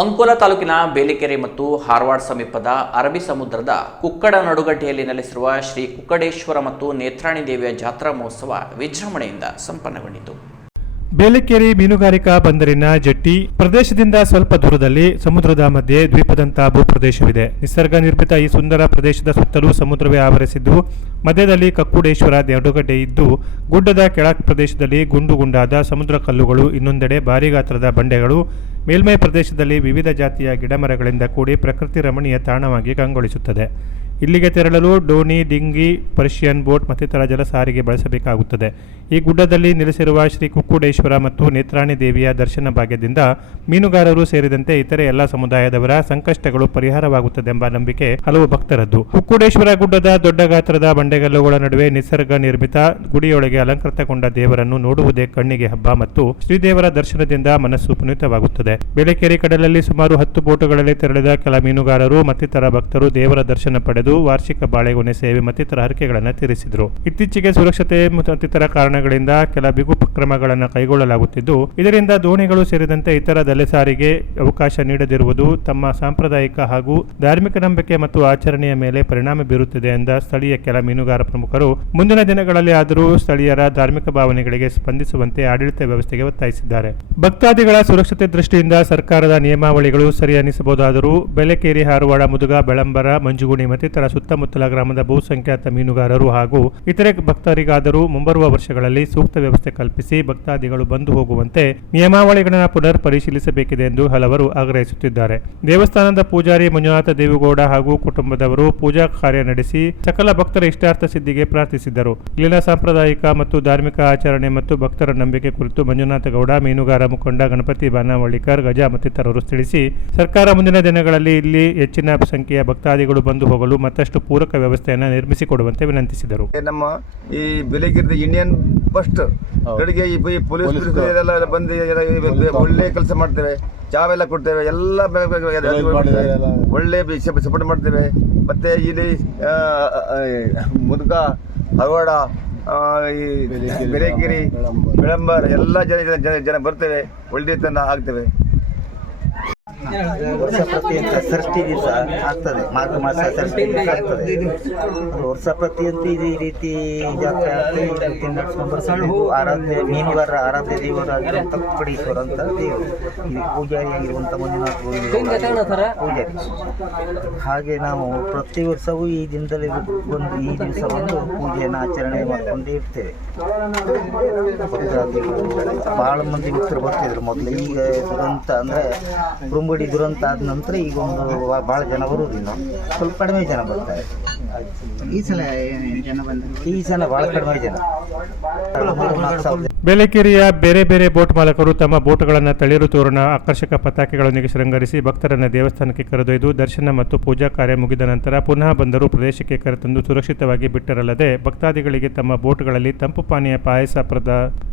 ಅಂಕೋಲಾ ತಾಲೂಕಿನ ಬೇಲಿಕೆರೆ ಮತ್ತು ಹಾರವಾಡ ಸಮೀಪದ ಅರಬ್ಬಿ ಸಮುದ್ರದ ಕುಕ್ಕಡ ನಡುಗಡ್ಡೆಯಲ್ಲಿ ನೆಲೆಸಿರುವ ಶ್ರೀ ಕುಕ್ಕಡೇಶ್ವರ ಮತ್ತು ನೇತ್ರಾಣಿ ದೇವಿಯ ಜಾತ್ರಾ ಮಹೋತ್ಸವ ವಿಜೃಂಭಣೆಯಿಂದ ಸಂಪನ್ನಗೊಂಡಿತು. ಬೇಲಿಕೆರೆ ಮೀನುಗಾರಿಕಾ ಬಂದರಿನ ಜೆಟ್ಟಿ ಪ್ರದೇಶದಿಂದ ಸ್ವಲ್ಪ ದೂರದಲ್ಲಿ ಸಮುದ್ರದ ಮಧ್ಯೆ ದ್ವೀಪದಂತಹ ಭೂಪ್ರದೇಶವಿದೆ. ನಿಸರ್ಗ ನಿರ್ಮಿತ ಈ ಸುಂದರ ಪ್ರದೇಶದ ಸುತ್ತಲೂ ಸಮುದ್ರವೇ ಆವರಿಸಿದ್ದು, ಮಧ್ಯದಲ್ಲಿ ಕಕ್ಕುಡೇಶ್ವರ ನಡುಗಡ್ಡೆ ಇದ್ದು, ಗುಡ್ಡದ ಕೆಳ ಪ್ರದೇಶದಲ್ಲಿ ಗುಂಡು ಗುಂಡಾದ ಸಮುದ್ರ ಕಲ್ಲುಗಳು, ಇನ್ನೊಂದೆಡೆ ಭಾರೀ ಗಾತ್ರದ ಬಂಡೆಗಳು, ಮೇಲ್ಮೈ ಪ್ರದೇಶದಲ್ಲಿ ವಿವಿಧ ಜಾತಿಯ ಗಿಡಮರಗಳಿಂದ ಕೂಡಿ ಪ್ರಕೃತಿ ರಮಣೀಯ ತಾಣವಾಗಿ ಕಂಗೊಳಿಸುತ್ತದೆ. ಇಲ್ಲಿಗೆ ತೆರಳಲು ಡೋಣಿ, ಡಿಂಗಿ, ಪರ್ಷಿಯನ್ ಬೋಟ್ ಮತ್ತಿತರ ಜಲ ಸಾರಿಗೆ ಬಳಸಬೇಕಾಗುತ್ತದೆ. ಈ ಗುಡ್ಡದಲ್ಲಿ ನೆಲೆಸಿರುವ ಶ್ರೀ ಕುಕ್ಕುಡೇಶ್ವರ ಮತ್ತು ನೇತ್ರಾಣಿ ದೇವಿಯ ದರ್ಶನ ಭಾಗ್ಯದಿಂದ ಮೀನುಗಾರರು ಸೇರಿದಂತೆ ಇತರೆ ಎಲ್ಲ ಸಮುದಾಯದವರ ಸಂಕಷ್ಟಗಳು ಪರಿಹಾರವಾಗುತ್ತದೆಂಬ ನಂಬಿಕೆ ಹಲವು ಭಕ್ತರದ್ದು. ಕುಕ್ಕುಡೇಶ್ವರ ಗುಡ್ಡದ ದೊಡ್ಡ ಗಾತ್ರದ ಬಂಡೆಗಲ್ಲುಗಳ ನಡುವೆ ನಿಸರ್ಗ ನಿರ್ಮಿತ ಗುಡಿಯೊಳಗೆ ಅಲಂಕೃತಗೊಂಡ ದೇವರನ್ನು ನೋಡುವುದೇ ಕಣ್ಣಿಗೆ ಹಬ್ಬ ಮತ್ತು ಶ್ರೀದೇವರ ದರ್ಶನದಿಂದ ಮನಸ್ಸು ಪುನೀತವಾಗುತ್ತದೆ. ಬೇಲಿಕೆರೆ ಕಡಲಲ್ಲಿ ಸುಮಾರು 10 ಬೋಟುಗಳಲ್ಲಿ ತೆರಳಿದ ಕೆಲ ಮೀನುಗಾರರು ಮತ್ತಿತರ ಭಕ್ತರು ದೇವರ ದರ್ಶನ ಪಡೆದು ವಾರ್ಷಿಕ ಬಾಳೆಗೊನೆ ಸೇವೆ ಮತ್ತಿತರ ಹರಕೆಗಳನ್ನು ತೀರಿಸಿದರು. ಇತ್ತೀಚೆಗೆ ಸುರಕ್ಷತೆ ಮತ್ತಿತರ ಕಾರಣಗಳಿಂದ ಕೆಲ ಬಿಗು ಕ್ರಮಗಳನ್ನು ಕೈಗೊಳ್ಳಲಾಗುತ್ತಿದ್ದು, ಇದರಿಂದ ದೋಣಿಗಳು ಸೇರಿದಂತೆ ಇತರ ದಲೆ ಸಾರಿಗೆ ಅವಕಾಶ ನೀಡದಿರುವುದು ತಮ್ಮ ಸಾಂಪ್ರದಾಯಿಕ ಹಾಗೂ ಧಾರ್ಮಿಕ ನಂಬಿಕೆ ಮತ್ತು ಆಚರಣೆಯ ಮೇಲೆ ಪರಿಣಾಮ ಬೀರುತ್ತಿದೆ ಎಂದ ಸ್ಥಳೀಯ ಕೆಲ ಮೀನುಗಾರ ಪ್ರಮುಖರು ಮುಂದಿನ ದಿನಗಳಲ್ಲಿ ಆದರೂ ಸ್ಥಳೀಯರ ಧಾರ್ಮಿಕ ಭಾವನೆಗಳಿಗೆ ಸ್ಪಂದಿಸುವಂತೆ ಆಡಳಿತ ವ್ಯವಸ್ಥೆಗೆ ಒತ್ತಾಯಿಸಿದ್ದಾರೆ. ಭಕ್ತಾದಿಗಳ ಸುರಕ್ಷತೆ ದೃಷ್ಟಿಯಿಂದ ಸರ್ಕಾರದ ನಿಯಮಾವಳಿಗಳು ಸರಿ ಅನಿಸಬಹುದಾದರೂ ಬೇಲಿಕೆರೆ, ಹಾರವಾಡ, ಮುದುಗ, ಬೆಳಂಬರ, ಮಂಜುಗುಣಿ ಮತ್ತಿತರ ಸುತ್ತಮುತ್ತಲ ಗ್ರಾಮದ ಬಹುಸಂಖ್ಯಾತ ಮೀನುಗಾರರು ಹಾಗೂ ಇತರೆ ಭಕ್ತರಿಗಾದರೂ ಮುಂಬರುವ ವರ್ಷಗಳಲ್ಲಿ ಸೂಕ್ತ ವ್ಯವಸ್ಥೆ ಕಲ್ಪಿಸಿ ಭಕ್ತಾದಿಗಳು ಬಂದು ಹೋಗುವಂತೆ ನಿಯಮಾವಳಿಗಳನ್ನು ಪುನರ್ ಪರಿಶೀಲಿಸಬೇಕಿದೆ ಎಂದು ಹಲವರು ಆಗ್ರಹಿಸುತ್ತಿದ್ದಾರೆ. ದೇವಸ್ಥಾನದ ಪೂಜಾರಿ ಮಂಜುನಾಥ ದೇವೇಗೌಡ ಹಾಗೂ ಕುಟುಂಬದವರು ಪೂಜಾ ಕಾರ್ಯ ನಡೆಸಿ ಸಕಲ ಭಕ್ತರ ಇಷ್ಟಾರ್ಥ ಸಿದ್ಧಿಗೆ ಪ್ರಾರ್ಥಿಸಿದ್ದರು. ಇಲ್ಲಿನ ಸಾಂಪ್ರದಾಯಿಕ ಮತ್ತು ಧಾರ್ಮಿಕ ಆಚರಣೆ ಮತ್ತು ಭಕ್ತರ ನಂಬಿಕೆ ಕುರಿತು ಮಂಜುನಾಥ ಗೌಡ, ಮೀನುಗಾರ ಮುಖಂಡ ಗಣಪತಿ ಬಾನವಳ್ಳಿಕರ್, ಗಜ ಮತ್ತಿತರರು ತಿಳಿಸಿ, ಸರ್ಕಾರ ಮುಂದಿನ ದಿನಗಳಲ್ಲಿ ಇಲ್ಲಿ ಹೆಚ್ಚಿನ ಸಂಖ್ಯೆಯ ಭಕ್ತಾದಿಗಳು ಬಂದು ಹೋಗಲು ಮತ್ತಷ್ಟು ಪೂರಕ ವ್ಯವಸ್ಥೆಯನ್ನು ನಿರ್ಮಿಸಿಕೊಡುವಂತೆ ವಿನಂತಿಸಿದರು. ನಮ್ಮ ಈ ಬೇಲಿಕೆರೆ ಇಂಡಿಯನ್ ಫಸ್ಟ್ ಕಡೆಗೆ ಈ ಪೊಲೀಸ್ ಎಲ್ಲ ಬಂದು ಒಳ್ಳೆ ಕೆಲಸ ಮಾಡ್ತೇವೆ, ಚಾವೆಲ್ಲ ಕೊಡ್ತೇವೆ, ಎಲ್ಲ ಒಳ್ಳೆ ಸಪೋರ್ಟ್ ಮಾಡ್ತೇವೆ. ಮತ್ತೆ ಇಲ್ಲಿ ಮುದುಗ, ಹರವಾಡ, ಬೇಲಿಕೆರೆ, ಬೆಳಂಬರ ಎಲ್ಲ ಜನ ಬರ್ತೇವೆ, ಒಳ್ಳೆ ಆಗ್ತೇವೆ. ವರ್ಷ ಪ್ರತಿಯಂತ ಷಷ್ಠಿ ದಿವಸ ಆಗ್ತದೆ, ಮಾಘ ಮಾಸ ಷಷ್ಠಿ ದಿವಸ ಆಗ್ತದೆ. ವರ್ಷ ಪ್ರತಿಯಂತ ಈ ರೀತಿ ಜಾತ್ರೆ ಆಗ್ತದೆ. ಈ ರೀತಿ ನಡ್ಸ್ಕೊಂಡು ಬರ್ತಾರೆ. ಆರಾಧ್ಯ ಮೀನುಗಾರರ ಆರಾಧ್ಯ ದೇವರಾಗಿರುವಂಥ ಕುಕ್ಕಡೇಶ್ವರ ಅಂತ ದೇವರು, ಇಲ್ಲಿ ಪೂಜಾರಿಯಾಗಿರುವಂಥ ಮಂಜುನಾಥ ಪೂಜಾರಿ. ಹಾಗೆ ನಾವು ಪ್ರತಿ ವರ್ಷವೂ ಈ ದಿನದಲ್ಲಿ ಬಂದು ಈ ದಿವಸ ಬಂದು ಪೂಜೆಯನ್ನು ಆಚರಣೆ ಮಾಡ್ಕೊಂಡು ಇರ್ತೇವೆ. ಭಾಳ ಮಂದಿ ಭಕ್ತರು ಬರ್ತಿದ್ರು ಮೊದಲು. ಈಗ ದುರಂತ ಅಂದರೆ ಕುರುಂಬಡಿ ದುರಂತ ಆದ ನಂತರ ಈಗ ಒಂದು ಭಾಳ ಜನ ಬರುವುದಿಲ್ಲ, ಸ್ವಲ್ಪ ಕಡಿಮೆ ಜನ ಬರ್ತಾರೆ. ಈ ಸಲ ಭಾಳ ಕಡಿಮೆ ಜನ. ಬೇಲಿಕೆರೆಯ ಬೇರೆ ಬೇರೆ ಬೋಟ್ ಮಾಲಕರು ತಮ್ಮ ಬೋಟ್ಗಳನ್ನು ತಳಿರು ತೋರಣ, ಆಕರ್ಷಕ ಪತಾಕೆಗಳೊಂದಿಗೆ ಶೃಂಗರಿಸಿ ಭಕ್ತರನ್ನು ದೇವಸ್ಥಾನಕ್ಕೆ ಕರೆದೊಯ್ದು ದರ್ಶನ ಮತ್ತು ಪೂಜಾ ಕಾರ್ಯ ಮುಗಿದ ನಂತರ ಪುನಃ ಬಂದರೂ ಪ್ರದೇಶಕ್ಕೆ ಕರೆತಂದು ಸುರಕ್ಷಿತವಾಗಿ ಬಿಟ್ಟರಲ್ಲದೆ ಭಕ್ತಾದಿಗಳಿಗೆ ತಮ್ಮ ಬೋಟ್ಗಳಲ್ಲಿ ತಂಪು ಪಾನೀಯ, ಪಾಯಸ,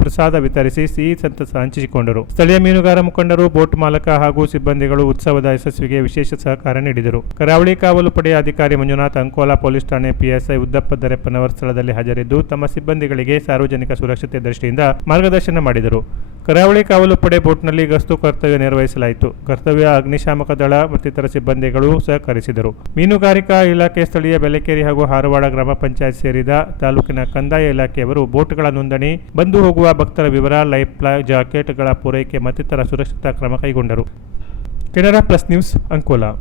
ಪ್ರಸಾದ ವಿತರಿಸಿ ಸಿಹಿ ಸಂತಸ ಹಂಚಿಕೊಂಡರು. ಸ್ಥಳೀಯ ಮೀನುಗಾರ ಮುಖಂಡರು, ಬೋಟ್ ಮಾಲಕ ಹಾಗೂ ಸಿಬ್ಬಂದಿಗಳು ಉತ್ಸವದ ಯಶಸ್ವಿಗೆ ವಿಶೇಷ ಸಹಕಾರ ನೀಡಿದರು. ಕರಾವಳಿ ಕಾವಲು ಪಡೆಯ ಅಧಿಕಾರಿ ಮಂಜುನಾಥ್, ಅಂಕೋಲಾ ಪೊಲೀಸ್ ಠಾಣೆ PSI ಉದ್ದಪ್ಪ ದರೆಪ್ಪನವರ್ ಸ್ಥಳದಲ್ಲಿ ಹಾಜರಿದ್ದು ತಮ್ಮ ಸಿಬ್ಬಂದಿಗಳಿಗೆ ಸಾರ್ವಜನಿಕ ಸುರಕ್ಷತೆ ದೃಷ್ಟಿಯಿಂದ ಮಾರ್ಗದರ್ಶನ ಮಾಡಿದರು. ಕರಾವಳಿ ಕಾವಲು ಪಡೆ ಬೋಟ್ನಲ್ಲಿ ಗಸ್ತು ಕರ್ತವ್ಯ ನಿರ್ವಹಿಸಲಾಯಿತು. ಕರ್ತವ್ಯ ಅಗ್ನಿಶಾಮಕ ದಳ ಮತ್ತಿತರ ಸಿಬ್ಬಂದಿಗಳು ಸಹಕರಿಸಿದರು. ಮೀನುಗಾರಿಕಾ ಇಲಾಖೆ, ಸ್ಥಳೀಯ ಬೇಲಿಕೆರೆ ಹಾಗೂ ಹಾರವಾಡ ಗ್ರಾಮ ಪಂಚಾಯತ್ ಸೇರಿದ ತಾಲೂಕಿನ ಕಂದಾಯ ಇಲಾಖೆಯವರು ಬೋಟ್ಗಳ ನೋಂದಣಿ, ಬಂದು ಹೋಗುವ ಭಕ್ತರ ವಿವರ, ಲೈಫ್ ಜಾಕೆಟ್ಗಳ ಪೂರೈಕೆ ಮತ್ತಿತರ ಸುರಕ್ಷತಾ ಕ್ರಮ ಕೈಗೊಂಡರು. Canara plus news, Ankola.